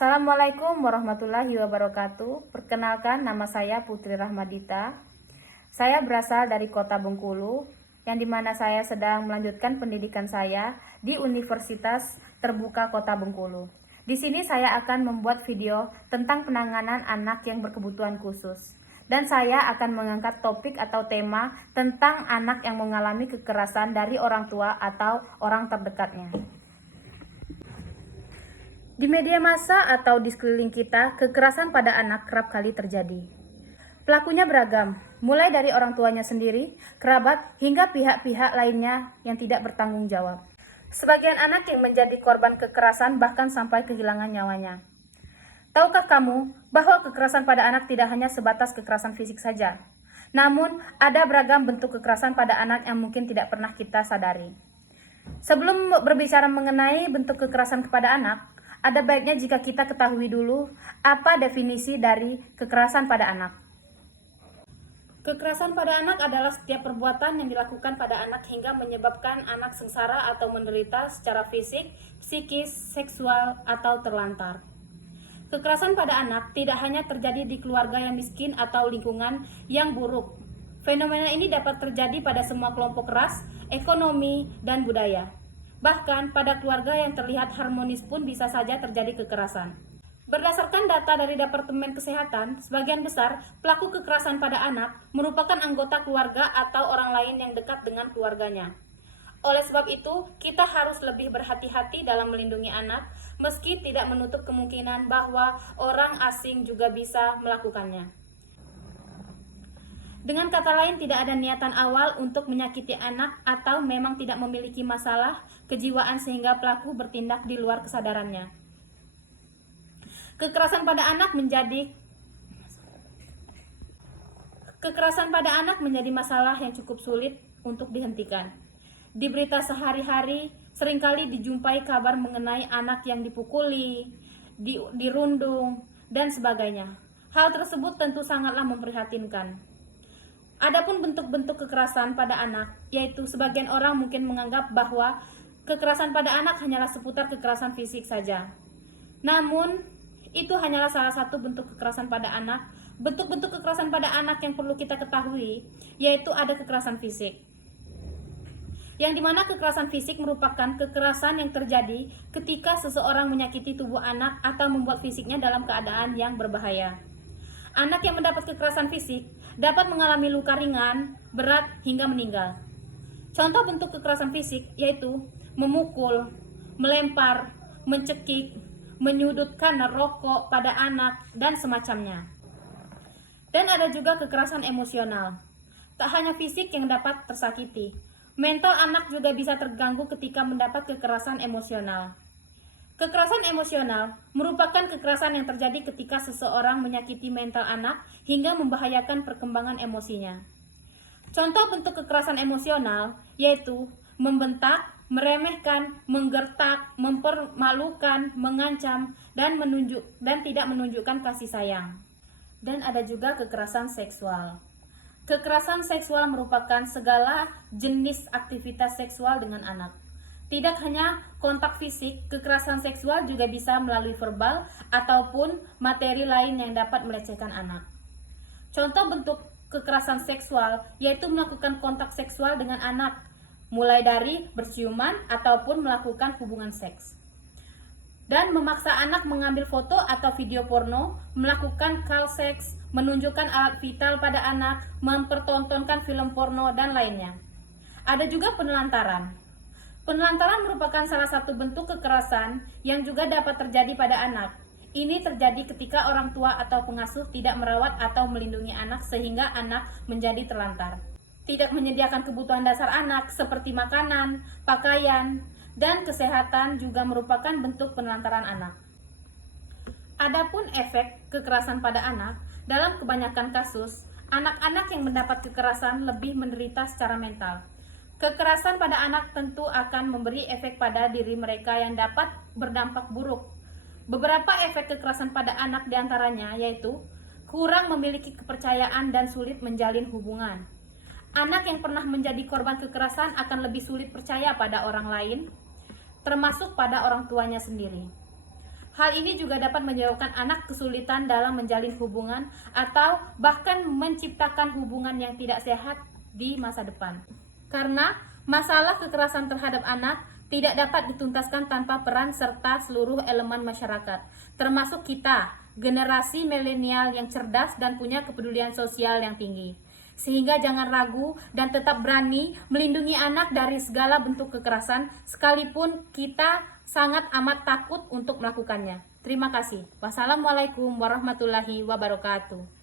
Assalamualaikum warahmatullahi wabarakatuh. Perkenalkan, nama saya Putri Rahmadita. Saya berasal dari Kota Bengkulu, yang dimana saya sedang melanjutkan pendidikan saya di Universitas Terbuka Kota Bengkulu. Di sini saya akan membuat video tentang penanganan anak yang berkebutuhan khusus. Dan saya akan mengangkat topik atau tema tentang anak yang mengalami kekerasan dari orang tua atau orang terdekatnya. Di media massa atau di sekeliling kita, kekerasan pada anak kerap kali terjadi. Pelakunya beragam, mulai dari orang tuanya sendiri, kerabat, hingga pihak-pihak lainnya yang tidak bertanggung jawab. Sebagian anak yang menjadi korban kekerasan bahkan sampai kehilangan nyawanya. Tahukah kamu bahwa kekerasan pada anak tidak hanya sebatas kekerasan fisik saja? Namun, ada beragam bentuk kekerasan pada anak yang mungkin tidak pernah kita sadari. Sebelum berbicara mengenai bentuk kekerasan kepada anak, ada baiknya jika kita ketahui dulu apa definisi dari kekerasan pada anak. Kekerasan pada anak adalah setiap perbuatan yang dilakukan pada anak hingga menyebabkan anak sengsara atau menderita secara fisik, psikis, seksual, atau terlantar. Kekerasan pada anak tidak hanya terjadi di keluarga yang miskin atau lingkungan yang buruk. Fenomena ini dapat terjadi pada semua kelompok ras, ekonomi, dan budaya. Bahkan pada keluarga yang terlihat harmonis pun bisa saja terjadi kekerasan. Berdasarkan data dari Departemen Kesehatan, sebagian besar pelaku kekerasan pada anak merupakan anggota keluarga atau orang lain yang dekat dengan keluarganya. Oleh sebab itu, kita harus lebih berhati-hati dalam melindungi anak, meski tidak menutup kemungkinan bahwa orang asing juga bisa melakukannya. Dengan kata lain, tidak ada niatan awal untuk menyakiti anak atau memang tidak memiliki masalah kejiwaan sehingga pelaku bertindak di luar kesadarannya. Kekerasan pada anak menjadi masalah yang cukup sulit untuk dihentikan. Di berita sehari-hari seringkali dijumpai kabar mengenai anak yang dipukuli, dirundung, dan sebagainya. Hal tersebut tentu sangatlah memprihatinkan. Adapun bentuk-bentuk kekerasan pada anak, yaitu sebagian orang mungkin menganggap bahwa kekerasan pada anak hanyalah seputar kekerasan fisik saja. Namun, itu hanyalah salah satu bentuk kekerasan pada anak. Bentuk-bentuk kekerasan pada anak yang perlu kita ketahui, yaitu ada kekerasan fisik. Yang dimana kekerasan fisik merupakan kekerasan yang terjadi ketika seseorang menyakiti tubuh anak atau membuat fisiknya dalam keadaan yang berbahaya. Anak yang mendapat kekerasan fisik dapat mengalami luka ringan, berat, hingga meninggal. Contoh bentuk kekerasan fisik yaitu memukul, melempar, mencekik, menyudutkan rokok pada anak, dan semacamnya. Dan ada juga kekerasan emosional. Tak hanya fisik yang dapat tersakiti, mental anak juga bisa terganggu ketika mendapat kekerasan emosional. Kekerasan emosional merupakan kekerasan yang terjadi ketika seseorang menyakiti mental anak hingga membahayakan perkembangan emosinya. Contoh bentuk kekerasan emosional yaitu membentak, meremehkan, menggertak, mempermalukan, mengancam, dan tidak menunjukkan kasih sayang. Dan ada juga kekerasan seksual. Kekerasan seksual merupakan segala jenis aktivitas seksual dengan anak. Tidak hanya kontak fisik, kekerasan seksual juga bisa melalui verbal ataupun materi lain yang dapat melecehkan anak. Contoh bentuk kekerasan seksual yaitu melakukan kontak seksual dengan anak, mulai dari berciuman ataupun melakukan hubungan seks. Dan memaksa anak mengambil foto atau video porno, melakukan call seks, menunjukkan alat vital pada anak, mempertontonkan film porno, dan lainnya. Ada juga penelantaran. Penelantaran merupakan salah satu bentuk kekerasan yang juga dapat terjadi pada anak. Ini terjadi ketika orang tua atau pengasuh tidak merawat atau melindungi anak sehingga anak menjadi terlantar. Tidak menyediakan kebutuhan dasar anak seperti makanan, pakaian, dan kesehatan juga merupakan bentuk penelantaran anak. Adapun efek kekerasan pada anak, dalam kebanyakan kasus, anak-anak yang mendapat kekerasan lebih menderita secara mental. Kekerasan pada anak tentu akan memberi efek pada diri mereka yang dapat berdampak buruk. Beberapa efek kekerasan pada anak diantaranya yaitu kurang memiliki kepercayaan dan sulit menjalin hubungan. Anak yang pernah menjadi korban kekerasan akan lebih sulit percaya pada orang lain, termasuk pada orang tuanya sendiri. Hal ini juga dapat menyebabkan anak kesulitan dalam menjalin hubungan atau bahkan menciptakan hubungan yang tidak sehat di masa depan. Karena masalah kekerasan terhadap anak tidak dapat dituntaskan tanpa peran serta seluruh elemen masyarakat, termasuk kita, generasi milenial yang cerdas dan punya kepedulian sosial yang tinggi. Sehingga jangan ragu dan tetap berani melindungi anak dari segala bentuk kekerasan, sekalipun kita sangat amat takut untuk melakukannya. Terima kasih. Wassalamualaikum warahmatullahi wabarakatuh.